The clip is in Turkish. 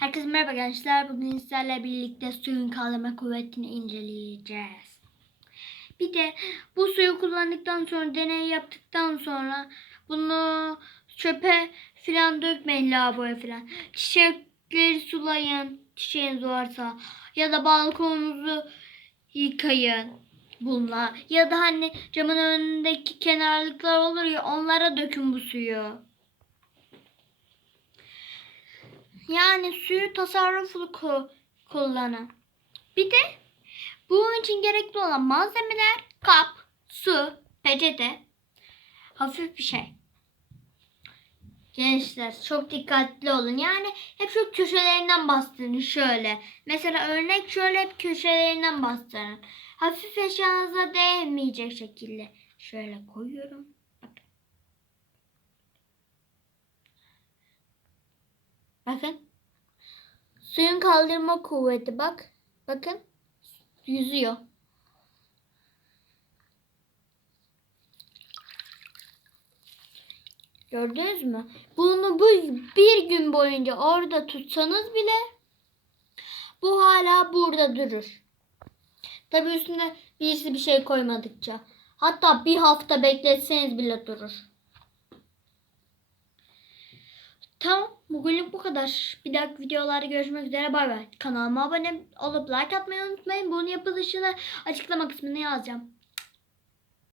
Herkese merhaba gençler. Bugün sizlerle birlikte suyun kaldırma kuvvetini inceleyeceğiz. Bir de bu suyu kullandıktan sonra deney yaptıktan sonra bunu çöpe filan dökmeyin lavaboya filan. Çiçekleri sulayın. Çiçeğiniz varsa ya da balkonunuzu yıkayın bununla. Ya da hani camın önündeki kenarlıklar olur ya onlara dökün bu suyu. Yani suyu tasarruflu ku- kullanın. Bir de bunun için gerekli olan malzemeler kap, su, peçete, hafif bir şey. Gençler çok dikkatli olun. Yani hep şu köşelerinden bastırın şöyle. Mesela örnek şöyle hep köşelerinden bastırın. Hafif eşyanıza değmeyecek şekilde. Şöyle koyuyorum. Bakın. Suyun kaldırma kuvveti bak. Bakın. Yüzüyor. Gördünüz mü? Bunu bu bir gün boyunca orada tutsanız bile bu hala burada durur. Tabi üstüne birisi bir şey koymadıkça. Hatta bir hafta bekletseniz bile durur. Tamam. Bugünlük bu kadar. Bir dahaki videolarda görüşmek üzere. Bay bay. Kanalıma abone olup like atmayı unutmayın. Bunun yapılışını açıklama kısmına yazacağım.